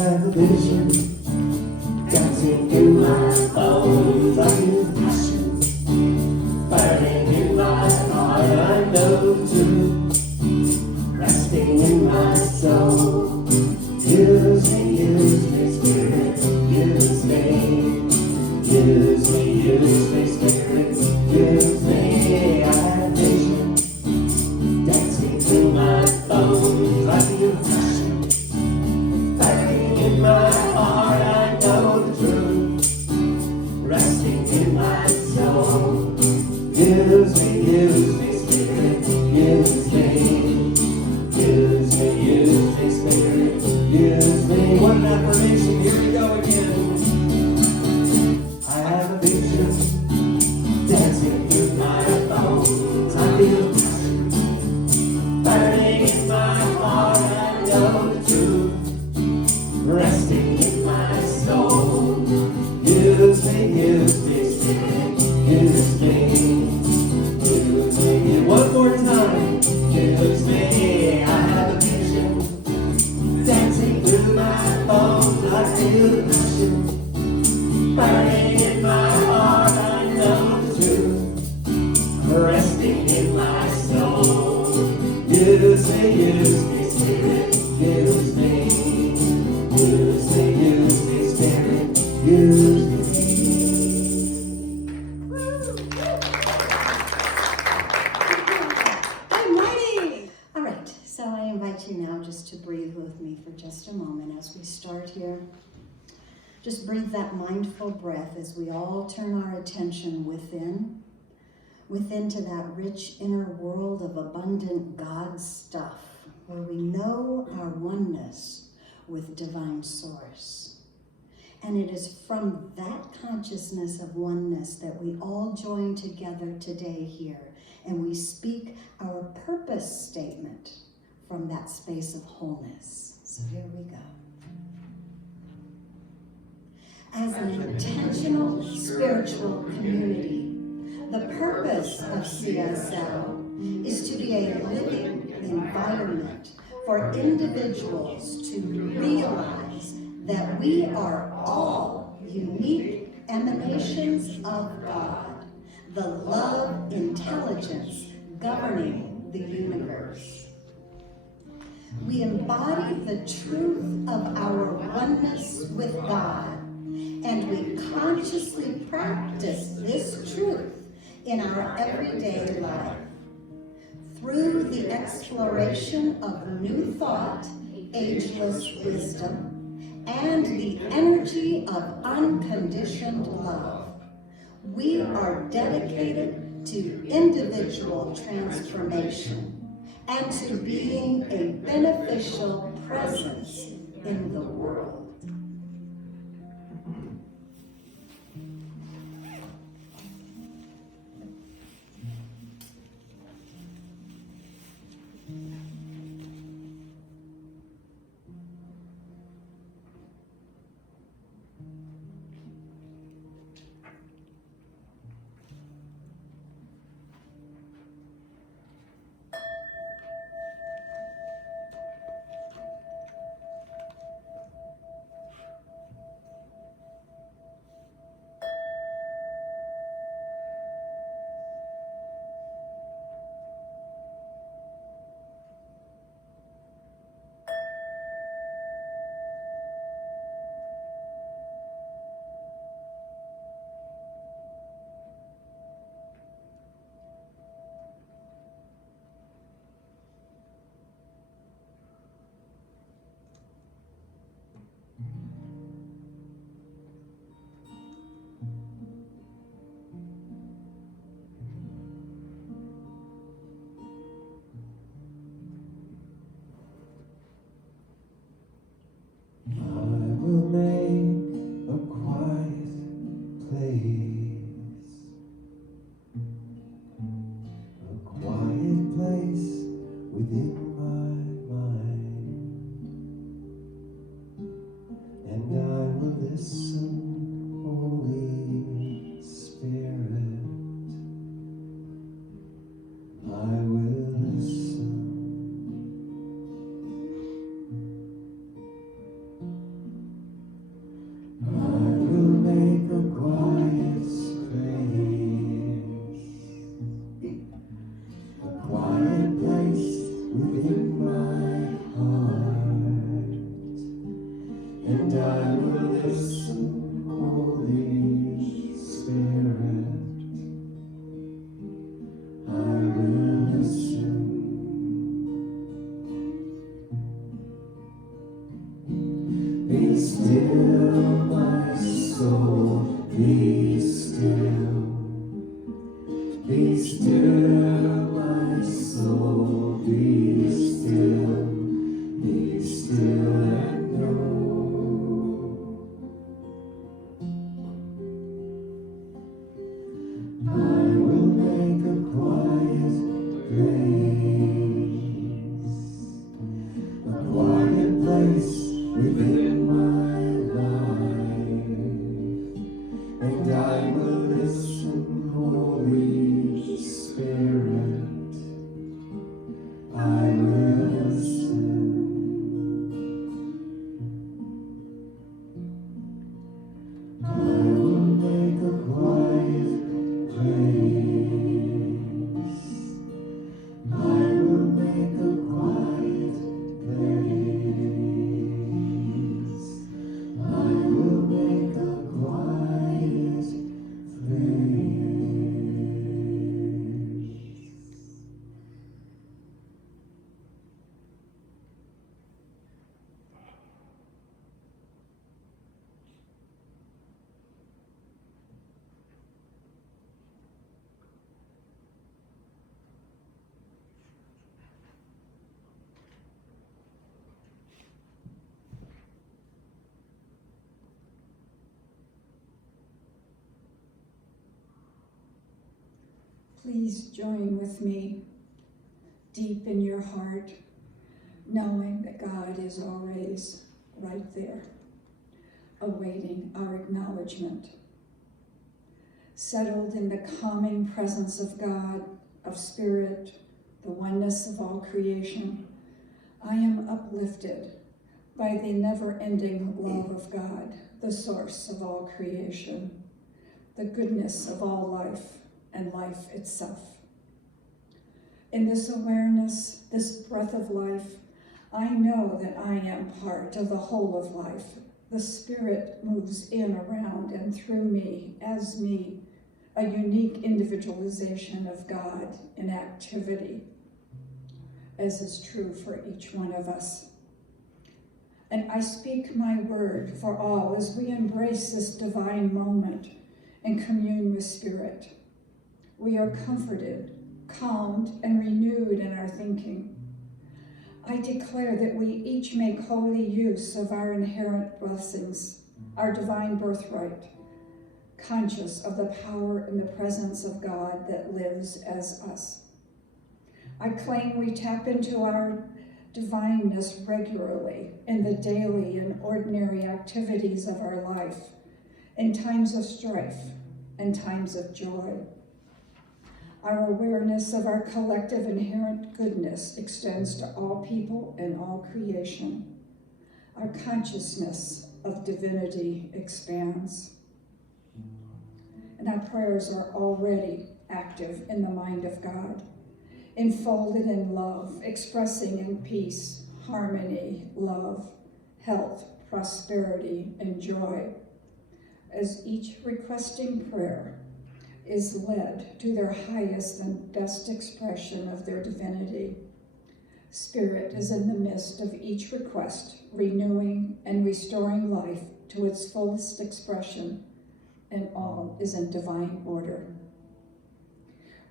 have a vision dancing in my bones. I feel passion burning in my heart. I know the truth resting in my soul. Use me, Spirit, use me. Use me, Spirit, use me. I have vision dancing through my bones. I feel passion burning in my heart. I know the truth resting in my soul. Use me, Spirit, use me. Use me, Spirit, use me. One affirmation, here we go again. I have a vision dancing through my bones. I feel passion burning in my heart. I know the truth resting in my soul. Use me, Spirit, use me. Use me. One more time. Use me. I have a vision dancing through my bones. I feel passion burning in my heart. I know the truth resting in my soul. Use me, Spirit, use me. Use me, Spirit, use me. All right, so I invite you now just to breathe with me for just a moment as we start here. Just breathe that mindful breath as we all turn our attention within to that rich inner world of abundant God stuff, where we know our oneness with divine source. And it is from that consciousness of oneness that we all join together today here, and we speak our purpose statement from that space of wholeness. So here we go. As an intentional spiritual community, the purpose of CSL is to be a living environment for individuals to realize that we are all unique emanations of God, the love intelligence governing the universe. We embody the truth of our oneness with God, and we consciously practice this truth in our everyday life. Through the exploration of new thought, ageless wisdom, and the energy of unconditioned love, we are dedicated to individual transformation and to being a beneficial presence in the world. Be still, my soul, be still and know. I will make a quiet place within my life, and I will listen, Holy Spirit, I will listen. I will make a quiet place. I will make a quiet place. I will make a quiet place. Please join with me deep in your heart, knowing that God is always right there, awaiting our acknowledgement. Settled in the calming presence of God, of Spirit, the oneness of all creation, I am uplifted by the never-ending love of God, the source of all creation, the goodness of all life, and life itself. In this awareness, this breath of life, I know that I am part of the whole of life. The Spirit moves in, around, and through me, as me, a unique individualization of God in activity, as is true for each one of us. And I speak my word for all as we embrace this divine moment and commune with Spirit. We are comforted, calmed, and renewed in our thinking. I declare that we each make holy use of our inherent blessings, our divine birthright, conscious of the power and the presence of God that lives as us. I claim we tap into our divineness regularly in the daily and ordinary activities of our life, in times of strife and times of joy. Our awareness of our collective inherent goodness extends to all people and all creation. Our consciousness of divinity expands. And our prayers are already active in the mind of God, enfolded in love, expressing in peace, harmony, love, health, prosperity, and joy, as each requesting prayer is led to their highest and best expression of their divinity. Spirit is in the midst of each request, renewing and restoring life to its fullest expression, and all is in divine order.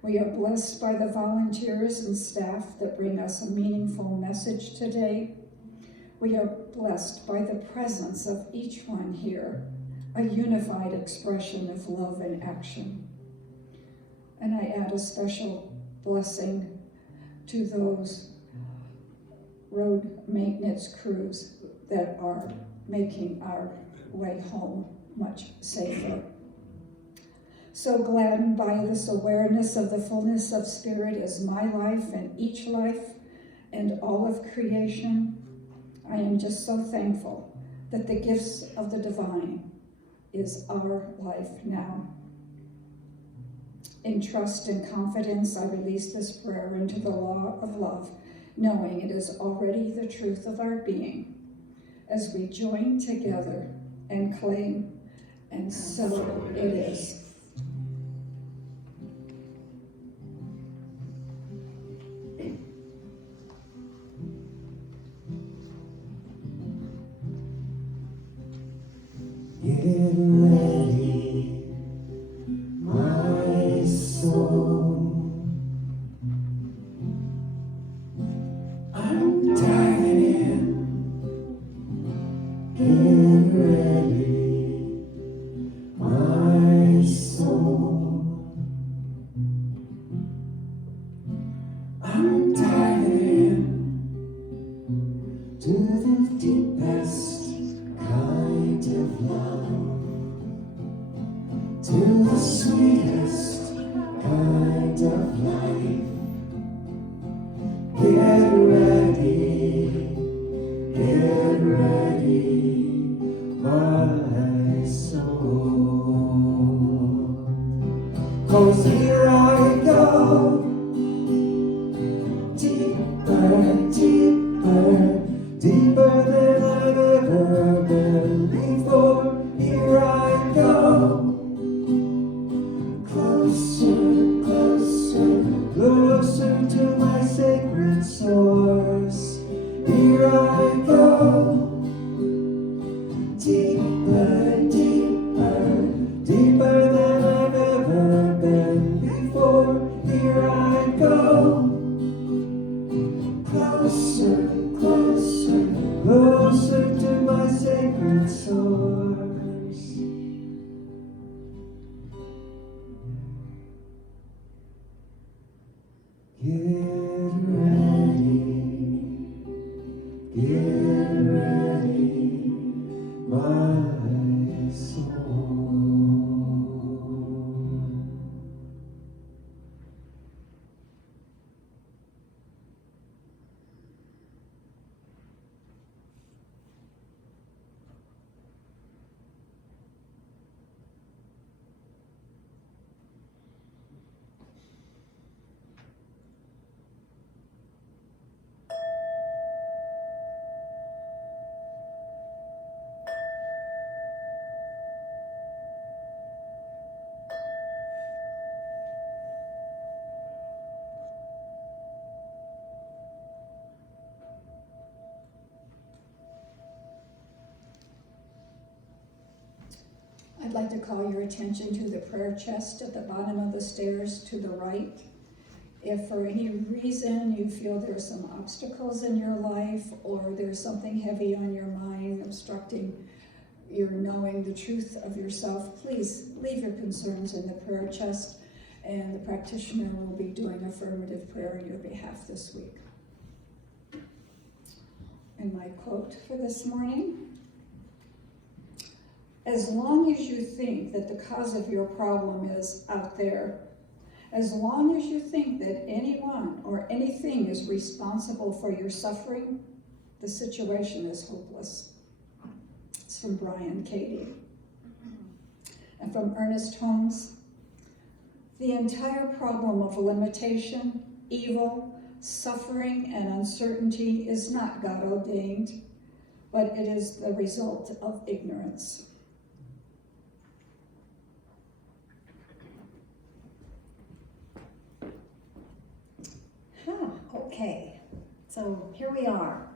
We are blessed by the volunteers and staff that bring us a meaningful message today. We are blessed by the presence of each one here, a unified expression of love and action. And I add a special blessing to those road maintenance crews that are making our way home much safer. So gladdened by this awareness of the fullness of Spirit as my life and each life and all of creation, I am just so thankful that the gifts of the divine is our life now. In trust and confidence, I release this prayer into the law of love, knowing it is already the truth of our being, as we join together and claim, and so it is. Get ready, my soul. here I go. Deeper, deeper, deeper than I've ever been before. Here I go. Closer, closer, closer to my sacred source. Here I go. Deeper, deeper, deeper than I've ever been before. Here I go. Closer, closer, closer to my sacred source. Get ready, my soul. I'd like to call your attention to the prayer chest at the bottom of the stairs to the right. If for any reason you feel there's some obstacles in your life or there's something heavy on your mind obstructing your knowing the truth of yourself, please leave your concerns in the prayer chest and the practitioner will be doing affirmative prayer on your behalf this week. And my quote for this morning: as long as you think that the cause of your problem is out there, as long as you think that anyone or anything is responsible for your suffering, the situation is hopeless. It's from Brian Cady. And from Ernest Holmes: the entire problem of limitation, evil, suffering, and uncertainty is not God ordained, but it is the result of ignorance. Okay, so here we are.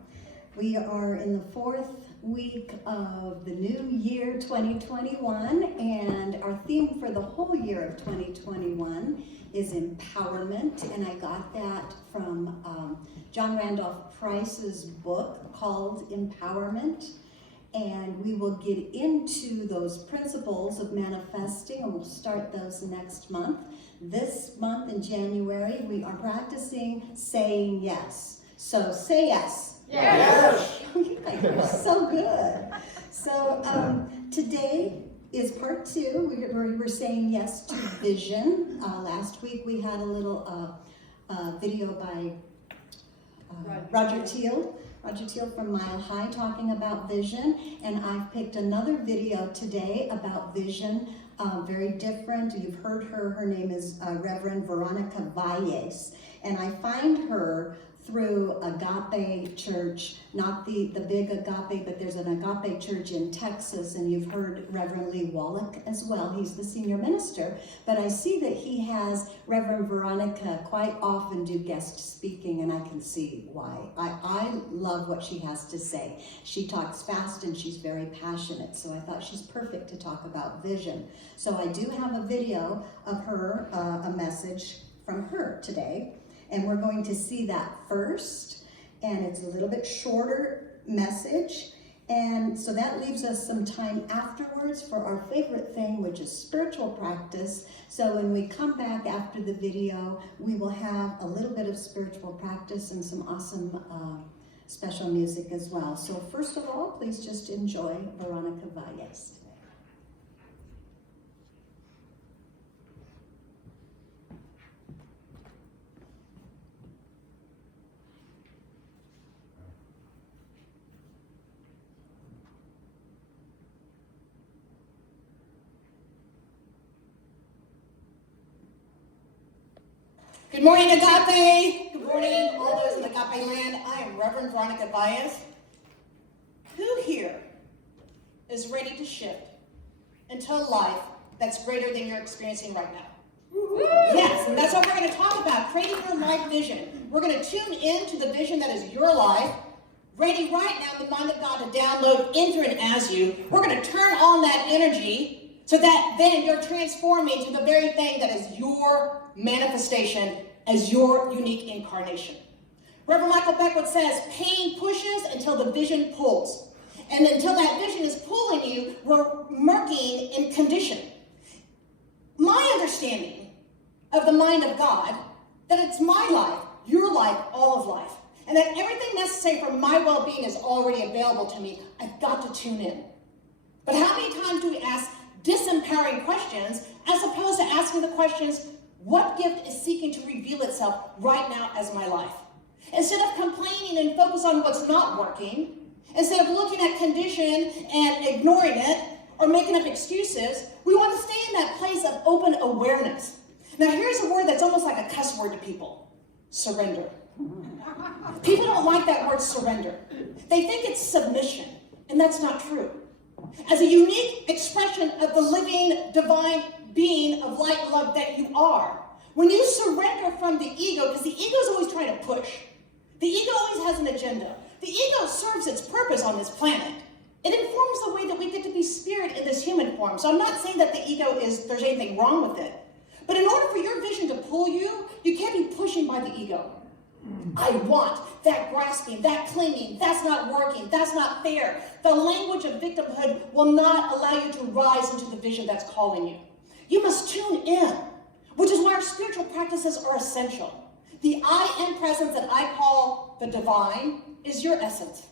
We are in the fourth week of the new year 2021, and our theme for the whole year of 2021 is empowerment, and I got that from John Randolph Price's book called Empowerment. And we will get into those principles of manifesting, and we'll start those next month. This month in January, we are practicing saying yes. So say yes. Yes. You guys are so good. So today is part 2. We're saying yes to vision. Last week we had a little video by Roger Teal from Mile High talking about vision, and I've picked another video today about vision, very different. You've heard her name is Reverend Veronica Valles, and I find her through Agape Church, not the big Agape, but there's an Agape Church in Texas, and you've heard Reverend Lee Wallach as well. He's the senior minister, but I see that he has Reverend Veronica quite often do guest speaking, and I can see why. I love what she has to say. She talks fast and she's very passionate, so I thought she's perfect to talk about vision. So I do have a video of her, a message from her today. And we're going to see that first, and it's a little bit shorter message, and so that leaves us some time afterwards for our favorite thing, which is spiritual practice. So when we come back after the video, we will have a little bit of spiritual practice and some awesome special music as well. So first of all, please just enjoy Veronica Valles. Good morning, Agape. Good morning, all those in Agape land. I am Reverend Veronica Baez. Who here is ready to shift into a life that's greater than you're experiencing right now? Yes, and that's what we're going to talk about, creating your life vision. We're going to tune into the vision that is your life, ready right now in the mind of God to download into and as you. We're going to turn on that energy so that then you're transforming to the very thing that is your manifestation as your unique incarnation. Reverend Michael Beckwith says, pain pushes until the vision pulls. And until that vision is pulling you, we're murking in condition. My understanding of the mind of God, that it's my life, your life, all of life, and that everything necessary for my well-being is already available to me. I've got to tune in. But how many times do we ask disempowering questions as opposed to asking the questions, what gift is seeking to reveal itself right now as my life? Instead of complaining and focus on what's not working, instead of looking at condition and ignoring it or making up excuses, we want to stay in that place of open awareness. Now here's a word that's almost like a cuss word to people: surrender. People don't like that word surrender. They think it's submission, and that's not true. As a unique expression of the living, divine being of light and love that you are, when you surrender from the ego, because the ego is always trying to push. The ego always has an agenda. The ego serves its purpose on this planet. It informs the way that we get to be spirit in this human form. So I'm not saying that the ego there's anything wrong with it. But in order for your vision to pull you, you can't be pushing by the ego. I want, that grasping, that clinging, that's not working, that's not fair. The language of victimhood will not allow you to rise into the vision that's calling you. You must tune in, which is why our spiritual practices are essential. The I am presence that I call the divine is your essence.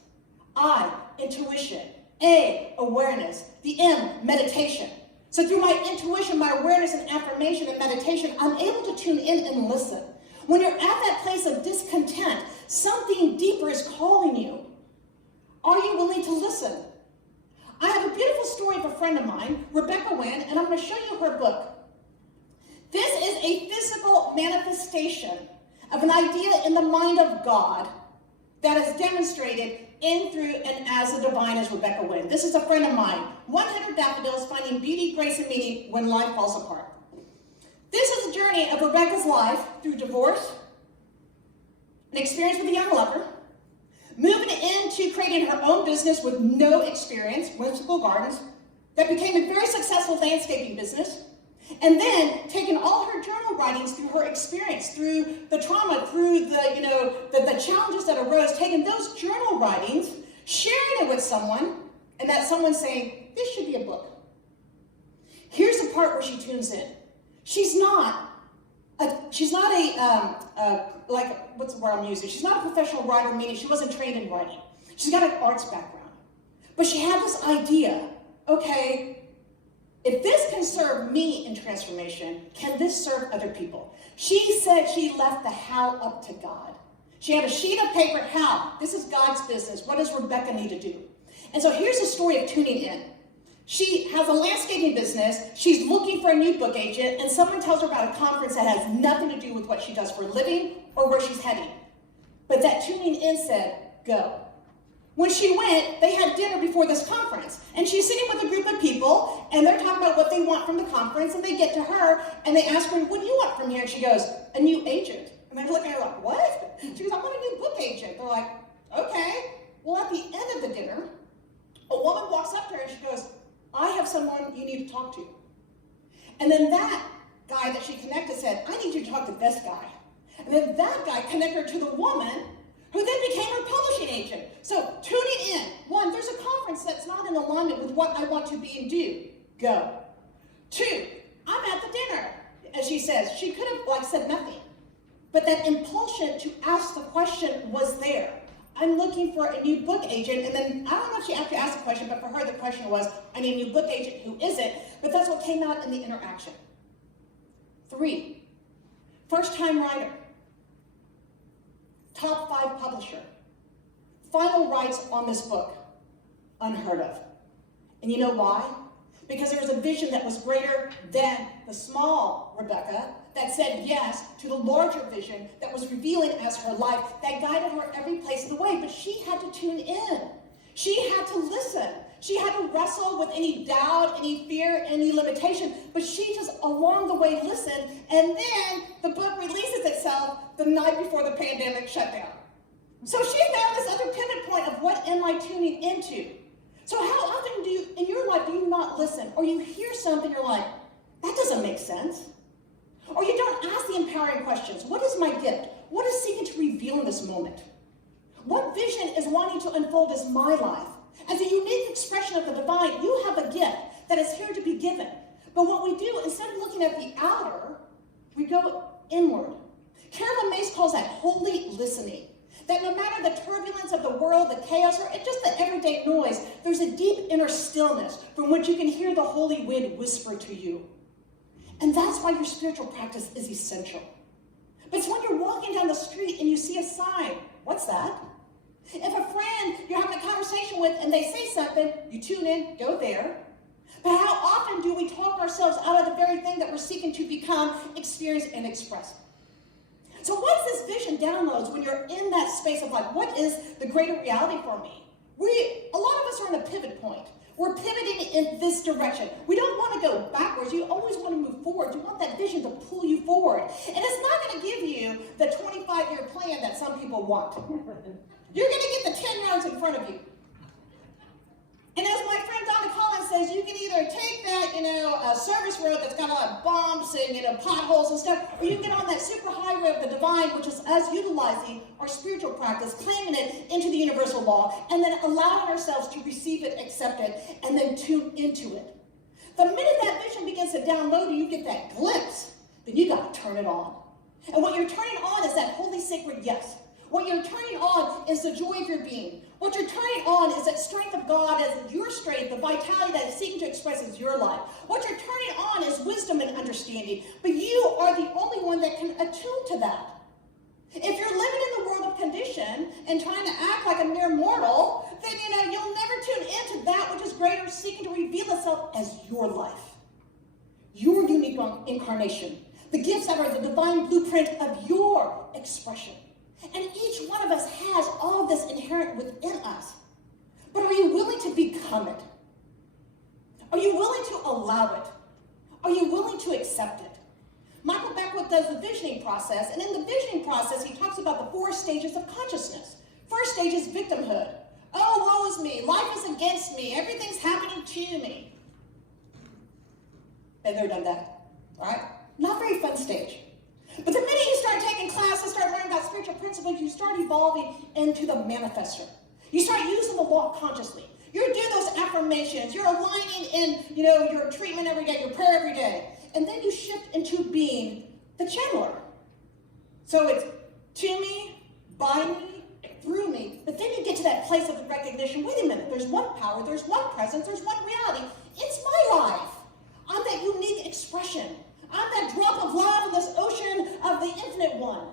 I, intuition. A, awareness. The M, meditation. So through my intuition, my awareness and affirmation and meditation, I'm able to tune in and listen. When you're at that place of discontent, something deeper is calling you. Are you willing to listen? I have a beautiful story of a friend of mine, Rebecca Wynn, and I'm going to show you her book. This is a physical manifestation of an idea in the mind of God that is demonstrated in, through, and as the divine as Rebecca Wynn. This is a friend of mine. 100 Daffodils, Finding Beauty, Grace, and Meaning When Life Falls Apart. This is a journey of Rebecca's life through divorce, an experience with a young lover, moving into creating her own business with no experience, Whimsical Gardens, that became a very successful landscaping business, and then taking all her journal writings through her experience, through the trauma, through the challenges that arose, taking those journal writings, sharing it with someone, and that someone saying, this should be a book. Here's the part where she tunes in. She's not what's the word I'm using? She's not a professional writer, meaning she wasn't trained in writing. She's got an arts background. But she had this idea, okay, if this can serve me in transformation, can this serve other people? She said she left the how up to God. She had a sheet of paper, how? This is God's business. What does Rebecca need to do? And so here's the story of tuning in. She has a landscaping business. She's looking for a new book agent, and someone tells her about a conference that has nothing to do with what she does for a living or where she's heading. But that tuning in said, go. When she went, they had dinner before this conference, and she's sitting with a group of people, and they're talking about what they want from the conference, and they get to her, and they ask her, what do you want from here? And she goes, a new agent. And they're looking at her like, what? She goes, I want a new book agent. They're like, okay. Well, at the end of the dinner, a woman walks up to her, and she goes, I have someone you need to talk to. And then that guy that she connected said, I need you to talk to this guy. And then that guy connected her to the woman who then became her publishing agent. So tuning in. One, there's a conference that's not in alignment with what I want to be and do. Go. Two, I'm at the dinner. As she says, she could have said nothing. But that impulsion to ask the question was there. I'm looking for a new book agent, and then I don't know if she actually asked the question, but for her the question was, I need a new book agent, who is it? But that's what came out in the interaction. 3, first-time writer, top 5 publisher, final rights on this book, unheard of. And you know why? Because there was a vision that was greater than the small Rebecca, that said yes to the larger vision that was revealing as her life, that guided her every place of the way. But she had to tune in. She had to listen. She had to wrestle with any doubt, any fear, any limitation. But she just along the way listened. And then the book releases itself the night before the pandemic shut down. So she's now this other pivot point of what am I tuning into? So how often in your life do you not listen? Or you hear something, you're like, that doesn't make sense. Or you don't ask the empowering questions. What is my gift? What is seeking to reveal in this moment? What vision is wanting to unfold as my life? As a unique expression of the divine, you have a gift that is here to be given. But what we do, instead of looking at the outer, we go inward. Carolyn Mace calls that holy listening. That no matter the turbulence of the world, the chaos, or just the everyday noise, there's a deep inner stillness from which you can hear the holy wind whisper to you. And that's why your spiritual practice is essential. But it's when you're walking down the street and you see a sign. What's that? If a friend you're having a conversation with and they say something, you tune in, go there. But how often do we talk ourselves out of the very thing that we're seeking to become, experience, and express? So once this vision downloads, when you're in that space of like, what is the greater reality for me? A lot of us are in a pivot point. We're pivoting in this direction. We don't want to go backwards. You always want to move forward. You want that vision to pull you forward. And it's not going to give you the 25-year plan that some people want. You're going to get the 10 rounds in front of you. And as my friend Donna Collins says, you can either take that, service road that's got a lot of bumps and, potholes and stuff, or you can get on that super highway of the divine, which is us utilizing our spiritual practice, claiming it into the universal law, and then allowing ourselves to receive it, accept it, and then tune into it. The minute that vision begins to download you, you get that glimpse, then you got to turn it on. And what you're turning on is that holy sacred yes. What you're turning on is the joy of your being. What you're turning on is that strength of God as your strength, the vitality that is seeking to express as your life. What you're turning on is wisdom and understanding. But you are the only one that can attune to that. If you're living in the world of condition and trying to act like a mere mortal, then you'll never tune into that which is greater, seeking to reveal itself as your life. Your unique incarnation. The gifts that are the divine blueprint of your expression. And each one of us has all this inherent within us. But are you willing to become it? Are you willing to allow it? Are you willing to accept it? Michael Beckwith does the visioning process, and in the visioning process, he talks about the 4 stages of consciousness. First stage is victimhood. Oh, woe is me. Life is against me. Everything's happening to me. Been there, done that. All right? Not very fun stage. But the minute you start taking classes, start learning about spiritual principles, you start evolving into the manifester. You start using the law consciously. You're doing those affirmations. You're aligning in, your treatment every day, your prayer every day. And then you shift into being the channeler. So it's to me, by me, through me. But then you get to that place of the recognition. Wait a minute. There's one power. There's one presence. There's one reality. It's my life. I'm that unique expression. I'm that drop of love in this ocean of the infinite one.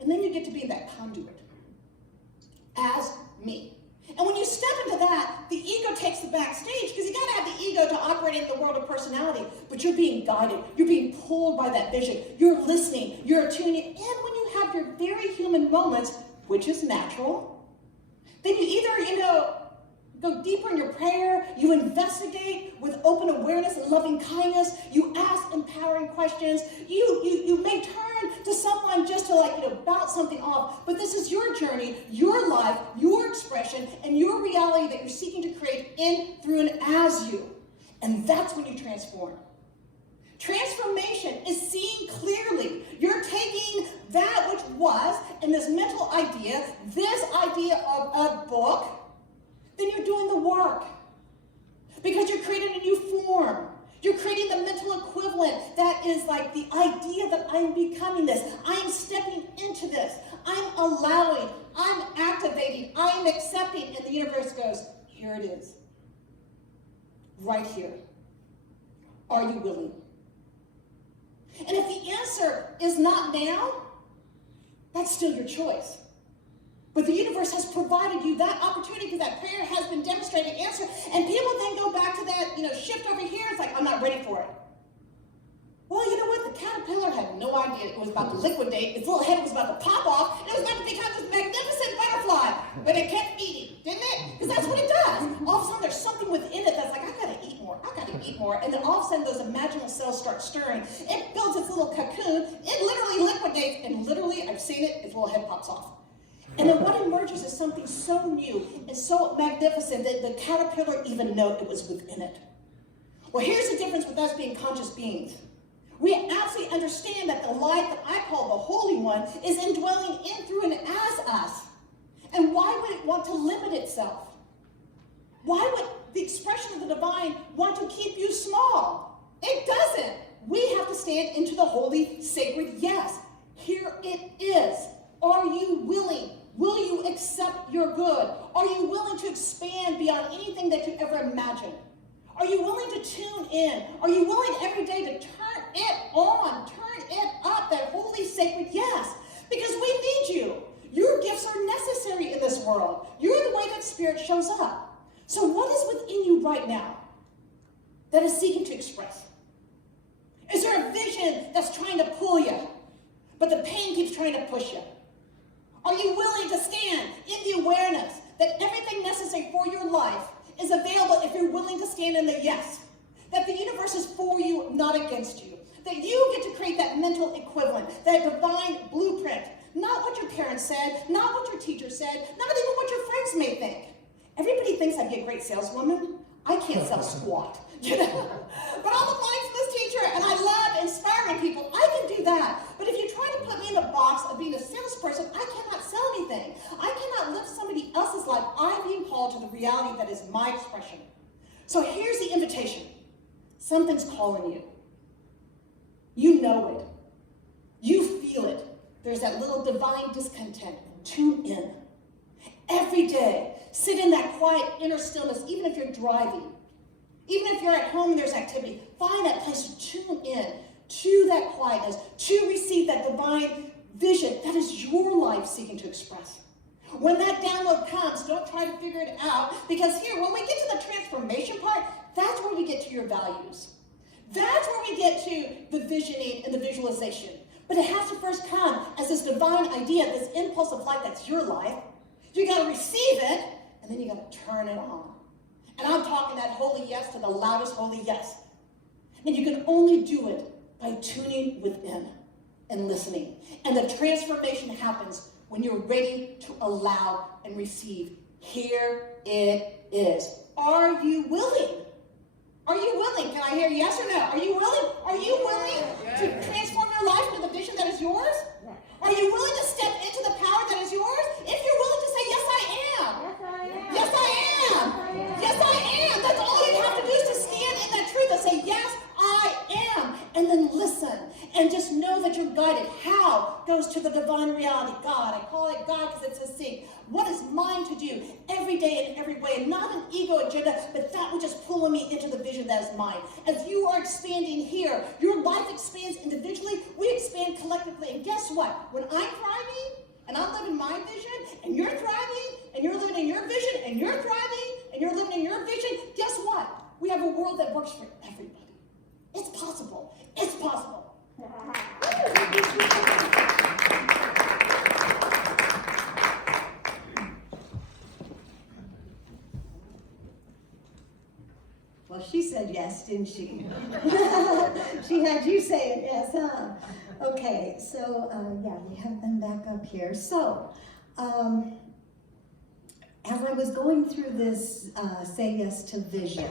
And then you get to be that conduit as me. And when you step into that, the ego takes the back stage because you got to have the ego to operate in the world of personality. But you're being guided. You're being pulled by that vision. You're listening. You're tuning in. And when you have your very human moments, which is natural, then you either, go deeper in your prayer, you investigate with open awareness and loving kindness, you ask empowering questions, you may turn to someone just to bounce something off, but this is your journey, your life, your expression, and your reality that you're seeking to create in, through, and as you. And that's when you transform. Transformation is seeing clearly. You're taking that which was, and this mental idea, this idea of a book, then you're doing the work. Because you're creating a new form. You're creating the mental equivalent that is like the idea that I'm becoming this. I'm stepping into this. I'm allowing. I'm activating. I'm accepting. And the universe goes, here it is. Right here. Are you willing? And if the answer is not now, that's still your choice. But the universe has provided you that opportunity because that prayer has been demonstrated answer. And people then go back to that, shift over here. It's like, I'm not ready for it. Well, you know what? The caterpillar had no idea it was about to liquidate. Its little head was about to pop off, and it was about to become this magnificent butterfly. But it kept eating, didn't it? Because that's what it does. All of a sudden, there's something within it that's like, I gotta eat more. I gotta eat more. And then all of a sudden, those imaginal cells start stirring. It builds its little cocoon. It literally liquidates, and literally, I've seen it, its little head pops off. And then what emerges is something so new and so magnificent that the caterpillar even knew it was within it. Well, here's the difference with us being conscious beings. We absolutely understand that the light that I call the Holy One is indwelling in, through, and as us. And why would it want to limit itself? Why would the expression of the divine want to keep you small? It doesn't. We have to stand into the holy, sacred yes. Here it is. Are you willing? Will you accept your good? Are you willing to expand beyond anything that you ever imagined? Are you willing to tune in? Are you willing every day to turn it on, turn it up, that holy, sacred yes? Because we need you. Your gifts are necessary in this world. You're the way that Spirit shows up. So what is within you right now that is seeking to express? Is there a vision that's trying to pull you, but the pain keeps trying to push you? Are you willing to stand in the awareness that everything necessary for your life is available if you're willing to stand in the yes? That the universe is for you, not against you. That you get to create that mental equivalent, that divine blueprint. Not what your parents said, not what your teacher said, not even what your friends may think. Everybody thinks I'd be a great saleswoman. I can't sell squat, you know? But I'm a mindfulness teacher, and I love inspiring people. I can do that. But if you try to put me in a box of being a salesperson, I cannot sell anything. I cannot live somebody else's life. I'm being called to the reality that is my expression. So here's the invitation. Something's calling you. You know it. You feel it. There's that little divine discontent. Tune in. Every day, sit in that quiet inner stillness, even if you're driving. Even if you're at home and there's activity, find that place to tune in to that quietness, to receive that divine vision that is your life seeking to express. When that download comes, don't try to figure it out, because here, when we get to the transformation part, that's where we get to your values. That's where we get to the visioning and the visualization. But it has to first come as this divine idea, this impulse of life that's your life. You got to receive it, and then you got to turn it on. And I'm talking that holy yes to the loudest holy yes. And you can only do it by tuning within and listening. And the transformation happens when you're ready to allow and receive. Here it is. Are you willing? Are you willing? Can I hear yes or no? Are you willing? Are you willing to transform your life into the vision that is yours? Are you willing to step into the power that is yours? If you're willing to say, yes, I am. Yes, I am. Yes, I am. That's all you have to do is to stand in that truth and say, yes, I am. And then listen. And just know that you're guided. How goes to the divine reality. God. I call it God because it's a thing. What is mine to do every day in every way? And not an ego agenda, but that which is pulling me into the vision that is mine. As you are expanding here, your life expands individually, we expand collectively. And guess what? When I'm thriving, and I'm living my vision, and you're thriving, and you're living in your vision, and you're thriving, and you're living in your vision, guess what? We have a world that works for everybody. It's possible. It's possible. Well, she said yes, didn't she? She had you saying yes, huh? Okay, so yeah, we have them back up here. So, as I was going through this Say Yes to Vision,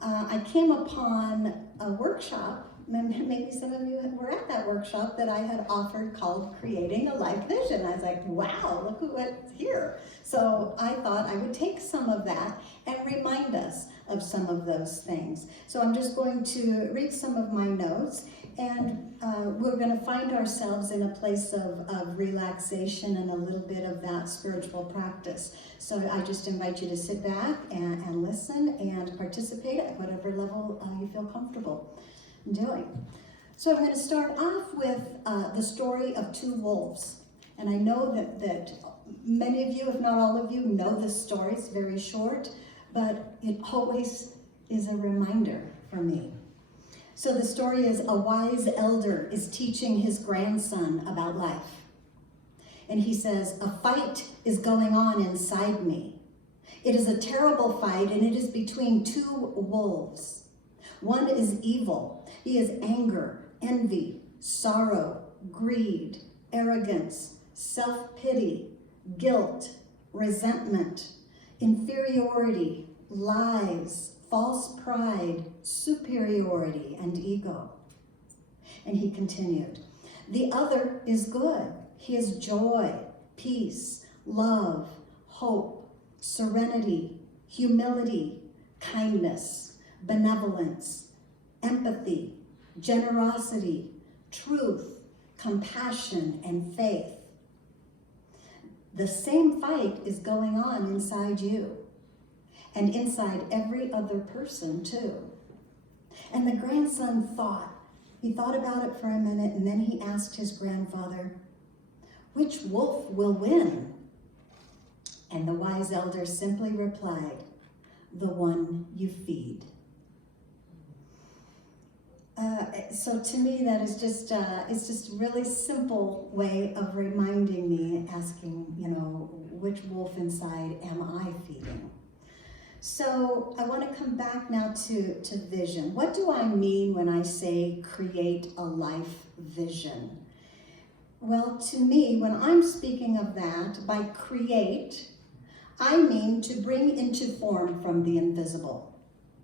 I came upon a workshop. Maybe some of you were at that workshop that I had offered called Creating a Life Vision. I was like, wow, look what's here. So I thought I would take some of that and remind us of some of those things. So I'm just going to read some of my notes, and we're going to find ourselves in a place of relaxation and a little bit of that spiritual practice. So I just invite you to sit back and listen and participate at whatever level you feel comfortable doing. So I'm going to start off with the story of two wolves. And I know that many of you, if not all of you, know this story. It's very short, but it always is a reminder for me. So the story is a wise elder is teaching his grandson about life. And he says, a fight is going on inside me. It is a terrible fight, and it is between two wolves. One is evil. He is anger, envy, sorrow, greed, arrogance, self-pity, guilt, resentment, inferiority, lies, false pride, superiority, and ego. And he continued, the other is good. He is joy, peace, love, hope, serenity, humility, kindness, benevolence, empathy, generosity, truth, compassion, and faith. The same fight is going on inside you and inside every other person too. And the grandson he thought about it for a minute, and then he asked his grandfather, which wolf will win? And the wise elder simply replied, the one you feed. So to me, that is it's just a really simple way of reminding me, asking, which wolf inside am I feeding? So I want to come back now to vision. What do I mean when I say create a life vision? Well, to me, when I'm speaking of that, by create, I mean to bring into form from the invisible.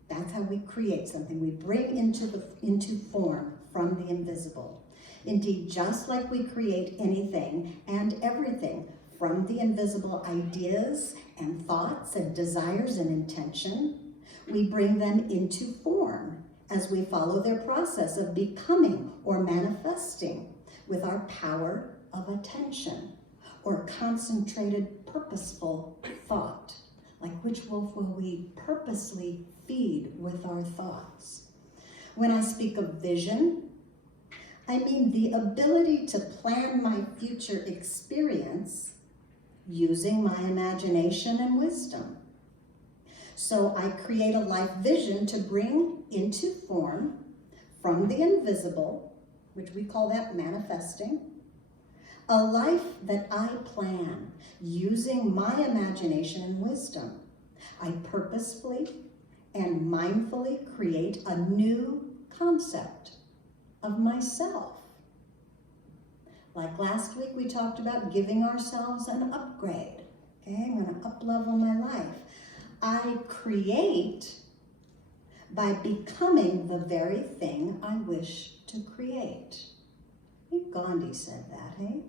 That's how we create something. We bring into form from the invisible. Indeed, just like we create anything and everything from the invisible ideas and thoughts and desires and intention, we bring them into form as we follow their process of becoming or manifesting with our power of attention or concentrated, purposeful thought. Like, which wolf will we purposely feed with our thoughts? When I speak of vision, I mean the ability to plan my future experience using my imagination and wisdom. So I create a life vision to bring into form from the invisible, which we call that manifesting, a life that I plan using my imagination and wisdom. I purposefully and mindfully create a new concept of myself. Like last week, we talked about giving ourselves an upgrade. Okay, I'm going to up-level my life. I create by becoming the very thing I wish to create. I think Gandhi said that, hey?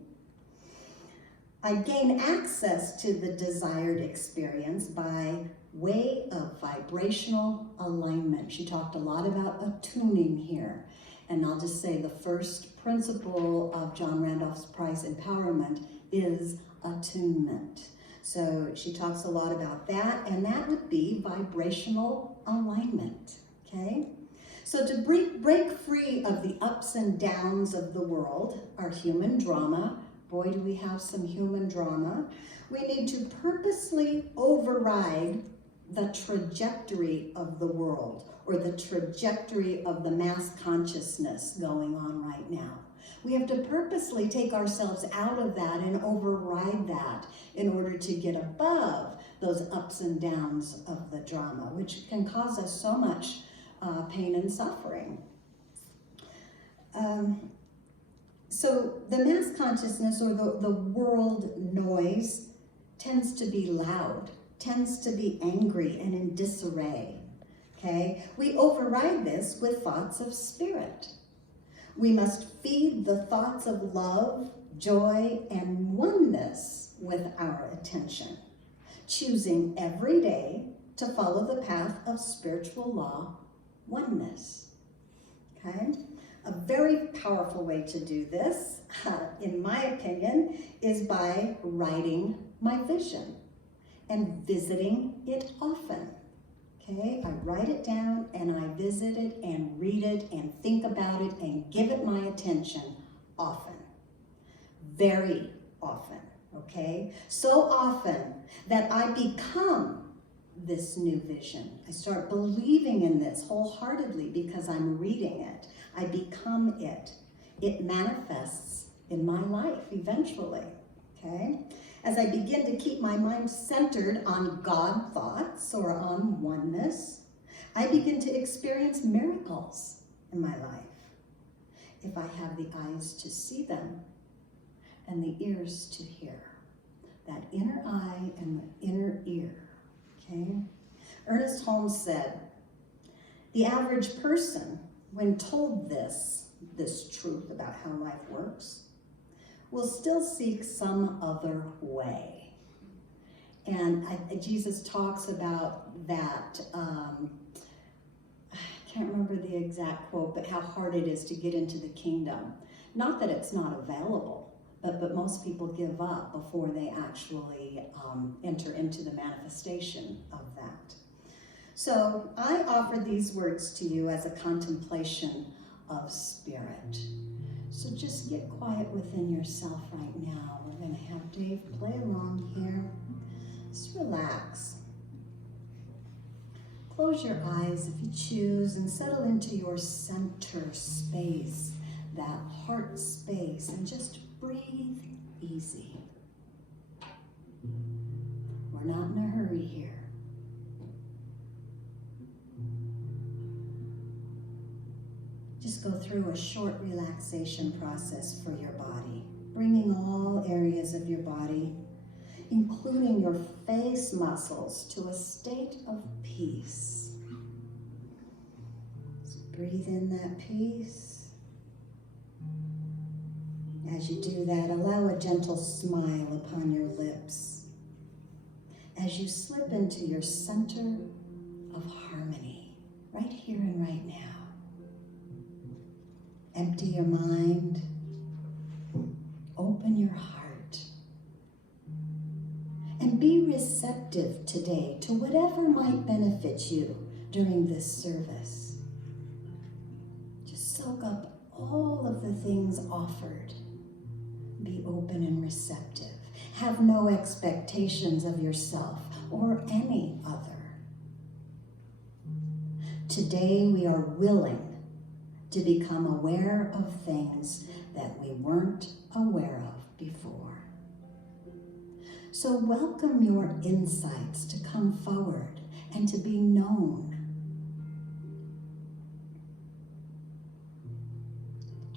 I gain access to the desired experience by way of vibrational alignment. She talked a lot about attuning here. And I'll just say the first principle of John Randolph Price empowerment is attunement. So she talks a lot about that, and that would be vibrational alignment, okay? So to break free of the ups and downs of the world, our human drama, boy, do we have some human drama, we need to purposely override the trajectory of the world or the trajectory of the mass consciousness going on right now. We have to purposely take ourselves out of that and override that in order to get above those ups and downs of the drama, which can cause us so much pain and suffering. So the mass consciousness or the world noise tends to be loud, tends to be angry and in disarray, okay? We override this with thoughts of spirit. We must feed the thoughts of love, joy, and oneness with our attention, choosing every day to follow the path of spiritual law, oneness, okay? A very powerful way to do this, in my opinion, is by writing my vision and visiting it often. Okay, I write it down and I visit it and read it and think about it and give it my attention often. Very often, okay? So often that I become this new vision. I start believing in this wholeheartedly because I'm reading it. I become it. It manifests in my life eventually, okay? As I begin to keep my mind centered on God thoughts or on oneness, I begin to experience miracles in my life. If I have the eyes to see them and the ears to hear, that inner eye and the inner ear, okay? Ernest Holmes said, the average person, when told this truth about how life works, will still seek some other way. And Jesus talks about that, I can't remember the exact quote, but how hard it is to get into the kingdom. Not that it's not available, but most people give up before they actually enter into the manifestation of that. So I offer these words to you as a contemplation of spirit. So just get quiet within yourself right now. We're going to have Dave play along here. Just relax. Close your eyes if you choose and settle into your center space, that heart space, and just breathe easy. We're not in a hurry here. Just go through a short relaxation process for your body, bringing all areas of your body, including your face muscles, to a state of peace. Just breathe in that peace. As you do that, allow a gentle smile upon your lips as you slip into your center of harmony, right here and right now. Empty your mind, open your heart, and be receptive today to whatever might benefit you during this service. Just soak up all of the things offered. Be open and receptive. Have no expectations of yourself or any other. Today we are willing to become aware of things that we weren't aware of before. So welcome your insights to come forward and to be known.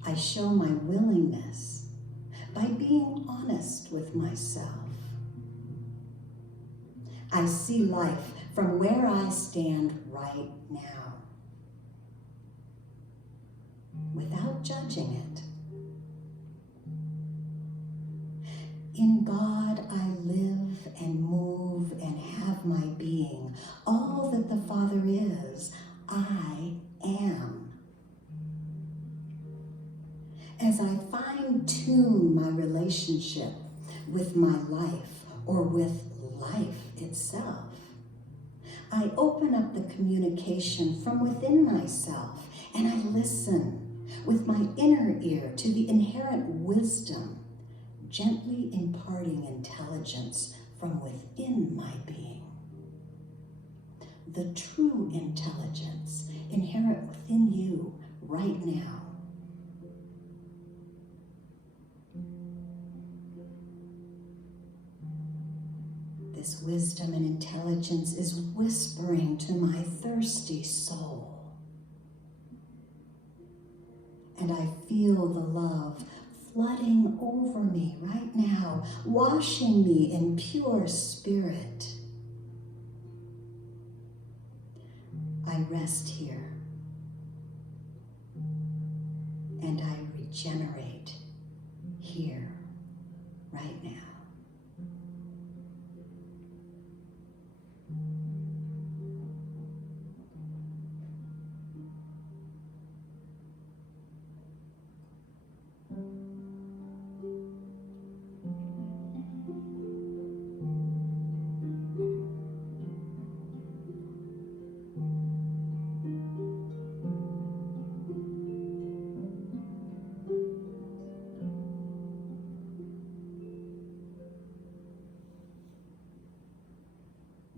I show my willingness by being honest with myself. I see life from where I stand right now, without judging it. In God I live and move and have my being. All that the Father is, I am. As I fine-tune my relationship with my life or with life itself, I open up the communication from within myself and I listen with my inner ear to the inherent wisdom, gently imparting intelligence from within my being. The true intelligence inherent within you right now. This wisdom and intelligence is whispering to my thirsty soul. And I feel the love flooding over me right now, washing me in pure spirit. I rest here, and I regenerate here, right now.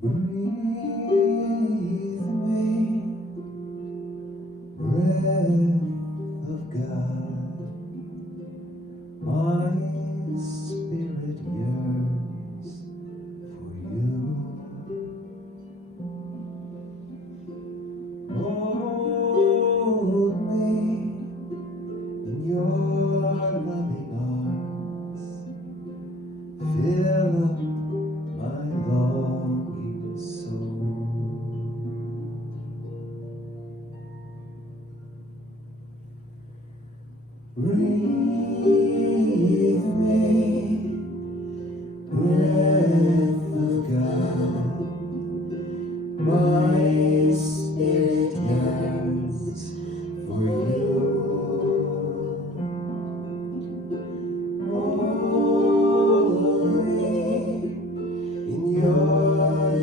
Breathe of God, my spirit yearns for you. Hold me in your loving arms, fill up my longing soul. Breathe me, breath of God, my spirit yearns for you. Hold me in your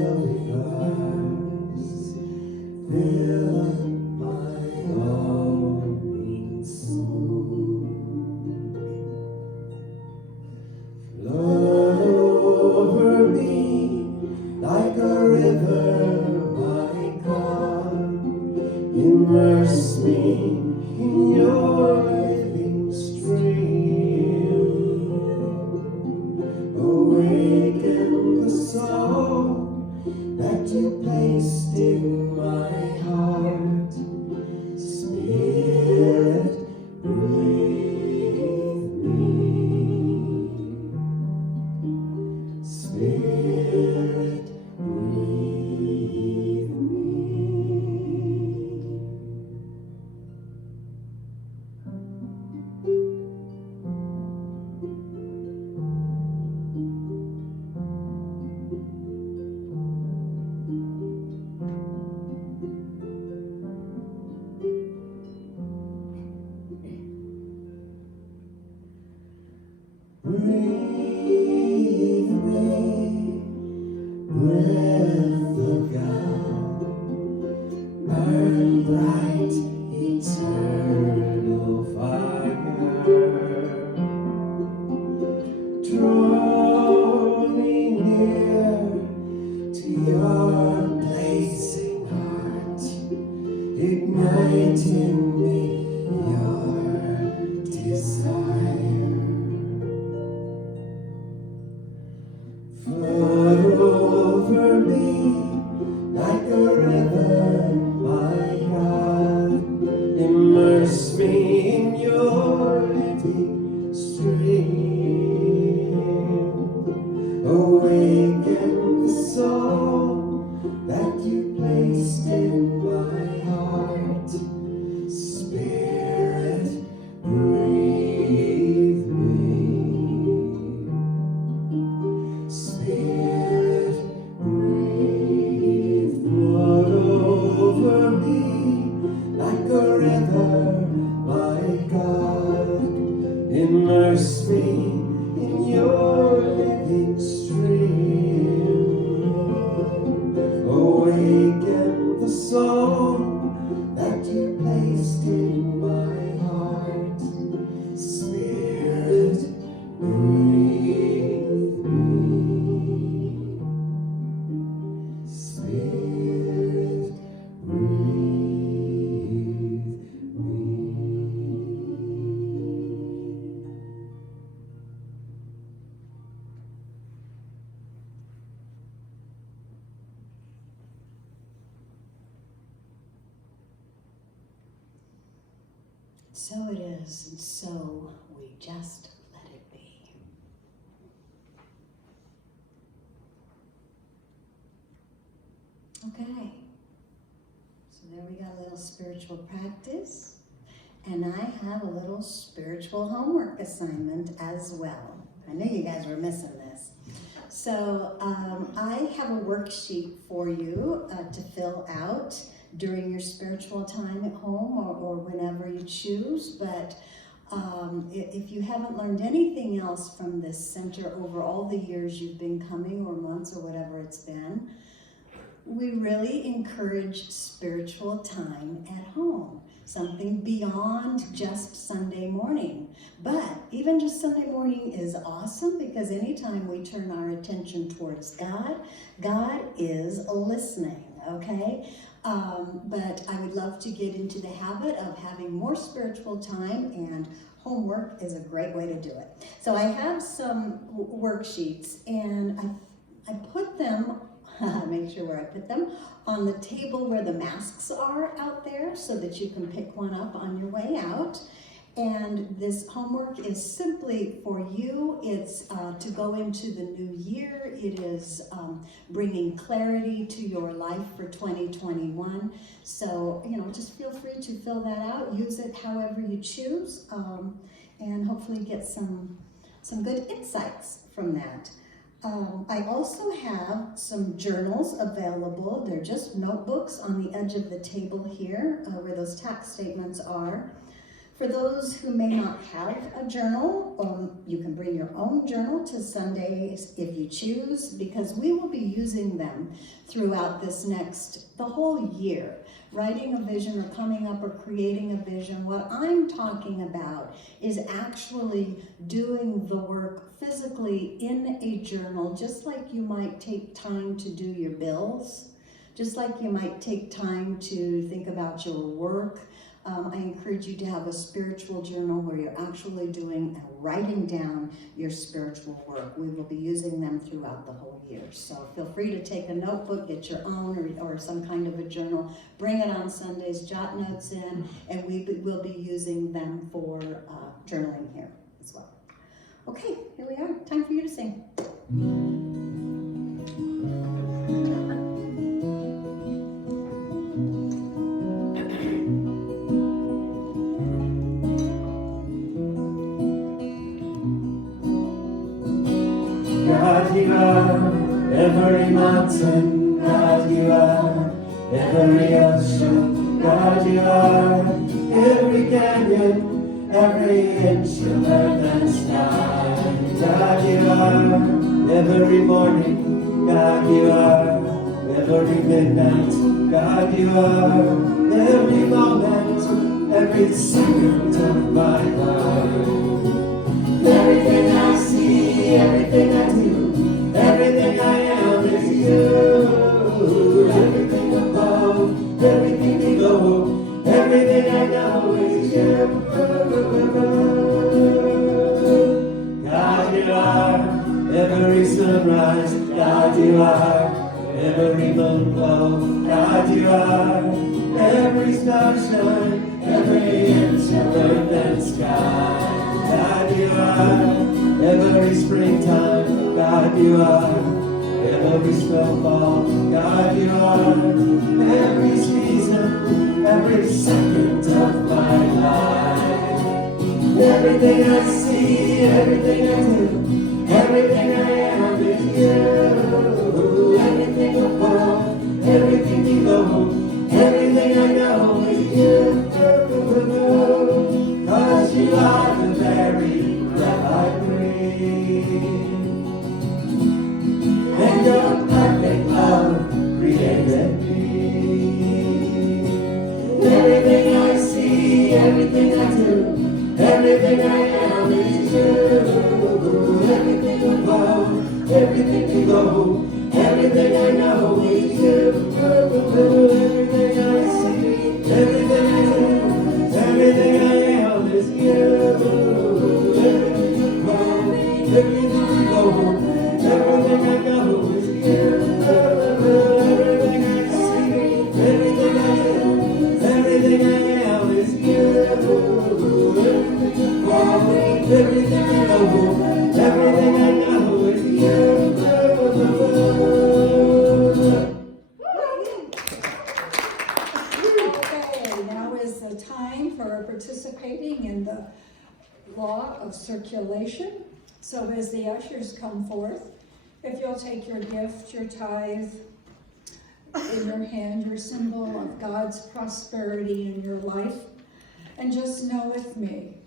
loving arms, fill up my longing soul. Flood over me like a river, my God. Immerse me in your living stream. Awaken the song that you placed in my heart. Spirit, breathe me. Spirit, breathe me. Breathe me, breath of God, burn bright, eternal fire. Draw me near to your blazing heart, ignite in me your desire. Flood over me like a river, my God. Immerse me in your living stream. Awaken the song that you placed in my heart. Spirit, breathe me. Spirit, breathe. Flood over me like a river, my God. Immerse me in your living stream. Awaken the song that you placed in my heart. Spirit, breathe me. Spirit, breathe me. So it is, and so we just let it be. Okay, so there we got a little spiritual practice, and I have a little spiritual homework assignment as well. I knew you guys were missing this. So I have a worksheet for you to fill out during your spiritual time at home or whenever you choose, but if you haven't learned anything else from this center over all the years you've been coming, or months, or whatever it's been, we really encourage spiritual time at home, something beyond just Sunday morning. But even just Sunday morning is awesome, because anytime we turn our attention towards God, God is listening, okay? But I would love to get into the habit of having more spiritual time, and homework is a great way to do it. So I have some worksheets, and I put them, make sure where I put them, on the table where the masks are out there so that you can pick one up on your way out. And this homework is simply for you. It's to go into the new year. It is bringing clarity to your life for 2021. So, just feel free to fill that out. Use it however you choose, and hopefully get some good insights from that. I also have some journals available. They're just notebooks on the edge of the table here where those tax statements are. For those who may not have a journal, you can bring your own journal to Sundays if you choose, because we will be using them throughout the whole year. Writing a vision or coming up or creating a vision. What I'm talking about is actually doing the work physically in a journal, just like you might take time to do your bills, just like you might take time to think about your work. I encourage you to have a spiritual journal where you're actually writing down your spiritual work. We will be using them throughout the whole year. So feel free to take a notebook, get your own or some kind of a journal, bring it on Sundays, jot notes in, and we will be using them for journaling here as well. Okay, here we are. Time for you to sing. God, you are every mountain. God, you are every ocean. God, you are every canyon, every inch of earth and sky. God, you are every morning. God, you are every midnight. God, you are every moment, every second of my life. Everything I see, everything I do, everything I am is you. Everything above, everything below, everything I know is you. God, you are every sunrise. God, you are every moonglow. God, you are every starshine, every inch of earth and sky. God, you are every springtime. God, you are every snowfall. God, you are every season, every second of my life. Everything I see, everything I do, everything I am is you. Everything above, everything below, everything I know is you. 'Cause you are the very breath I breathe, and your perfect love created me. Everything I see, everything I do, everything I am is you. Everything above, everything below, everything I know is you. Everything I see, everything I do, everything I am is you. Everything above, everything below, everything I know is you. Everything I see, everything I do, everything I am is you. Everything above, everything below, everything I know is you. Okay, now is the time for participating in the law of circulation. So as the ushers come forth, if you'll take your gift, your tithe in your hand, your symbol of God's prosperity in your life, and just know with me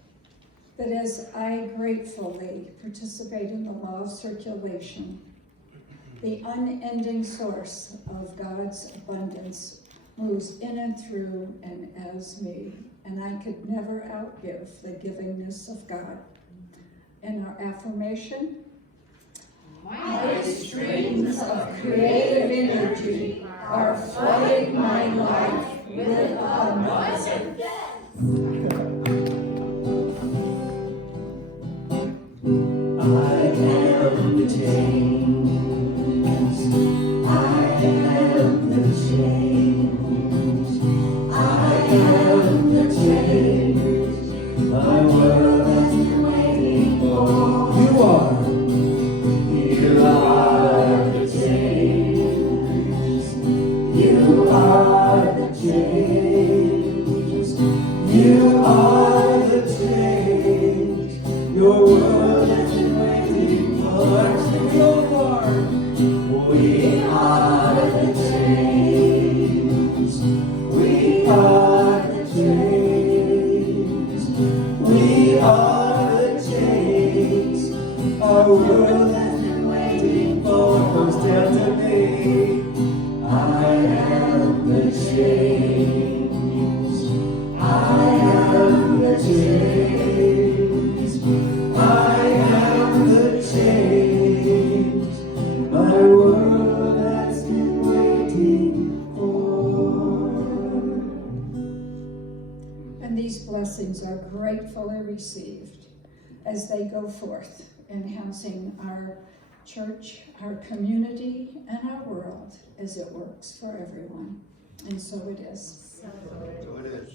that as I gratefully participate in the law of circulation, the unending source of God's abundance moves in and through and as me, and I could never outgive the givingness of God. And our affirmation: mighty streams of creative energy are flooding my life with abundance. I am the change. I am the change. I am the change. My world has been waiting for. You are. You are the change. You are the change. You are the change. Your world has been waiting for. You are. We are the change. We are the change. We are the change. Our world has been waiting for. Come stand to me. I am the change. I am the change. I am the change. My world has been waiting for. And these blessings are gratefully received as they go forth, enhancing our church, our community, and our world as it works for everyone. And so it is. So it is.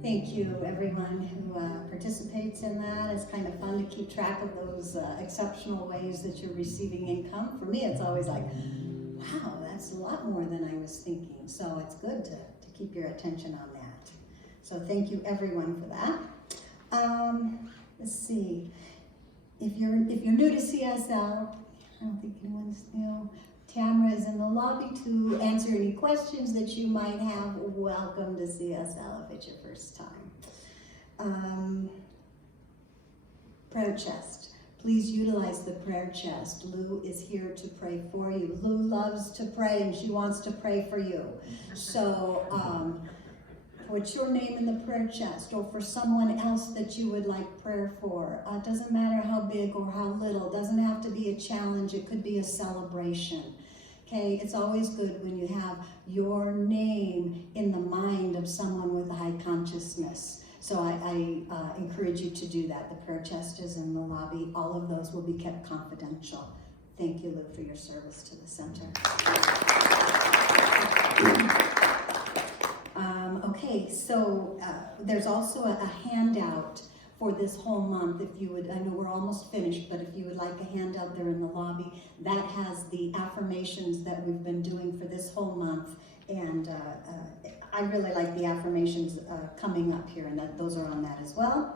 Thank you, everyone who participates in that. It's kind of fun to keep track of those exceptional ways that you're receiving income. For me, it's always like, wow, that's a lot more than I was thinking. So it's good to keep your attention on that. So thank you, everyone, for that. Let's see. If you're new to CSL, I don't think anyone's new. Tamara is in the lobby to answer any questions that you might have. Welcome to CSL if it's your first time. Prayer chest. Please utilize the prayer chest. Lou is here to pray for you. Lou loves to pray and she wants to pray for you. So put your name in the prayer chest, or for someone else that you would like prayer for. It doesn't matter how big or how little. It doesn't have to be a challenge. It could be a celebration. Okay, it's always good when you have your name in the mind of someone with a high consciousness. So I encourage you to do that. The prayer chest is in the lobby. All of those will be kept confidential. Thank you, Lou, for your service to the center. Okay, so there's also a handout for this whole month. If you would, I know we're almost finished, but if you would like a handout there in the lobby, that has the affirmations that we've been doing for this whole month. And I really like the affirmations coming up here, and those are on that as well.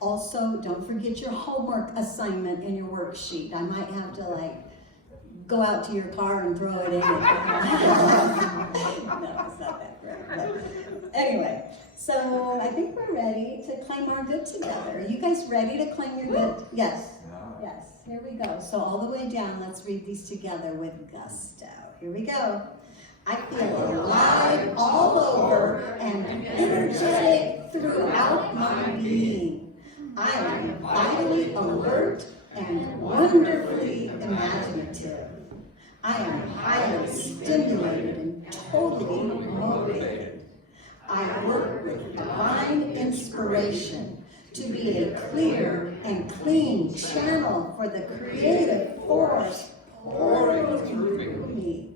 Also, don't forget your homework assignment in your worksheet. I might have to go out to your car and throw it in. No, it's not that great. But anyway, so I think we're ready to claim our good together. Are you guys ready to claim your good? Yes. Yes. Here we go. So all the way down, let's read these together with gusto. Here we go. I feel alive all over and energetic throughout my being. I am vitally alert and wonderfully imaginative. I am highly stimulated and totally motivated. I work with divine inspiration to be a clear and clean channel for the creative force pouring through me.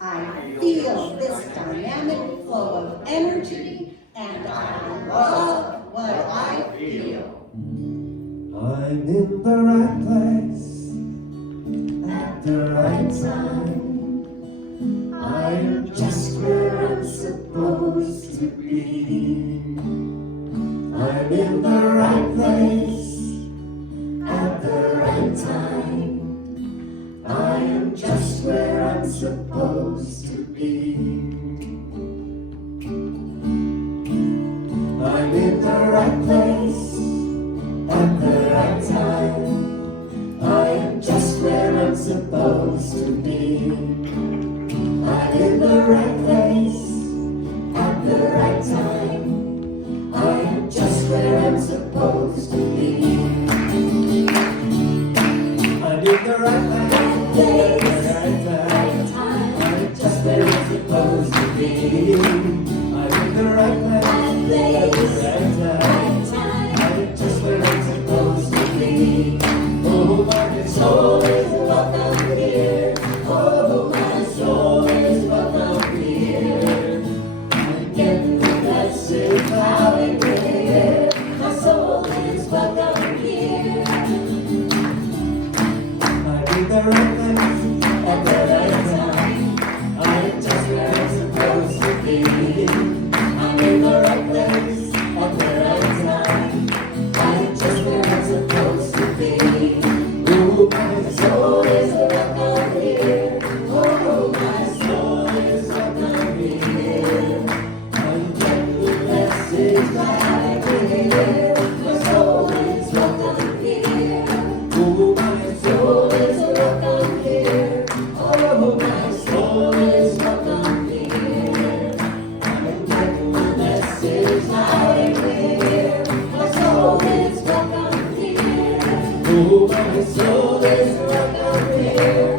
I feel this dynamic flow of energy and I love what I feel. I'm in the right place at the right time. I am just where I'm supposed to be. I'm in the right place at the right time. I am just where I'm supposed to be. I'm in the right place at the right time. I am just where I'm supposed to be. I'm in the right place at the right time. I am just where I'm supposed to be. I'm in the right place at the right time. the right place at the right time. I am just where I'm supposed to be. I'm in the right place at the right time. I am just where I'm supposed to be. Oh, my soul is welcome here. Oh, my soul is welcome here. I'm getting the message right here. My soul is welcome here. Oh, my soul is welcome here. Oh, my soul is welcome here. I'm getting the message right here. My soul is welcome here. Oh, my soul is welcome here.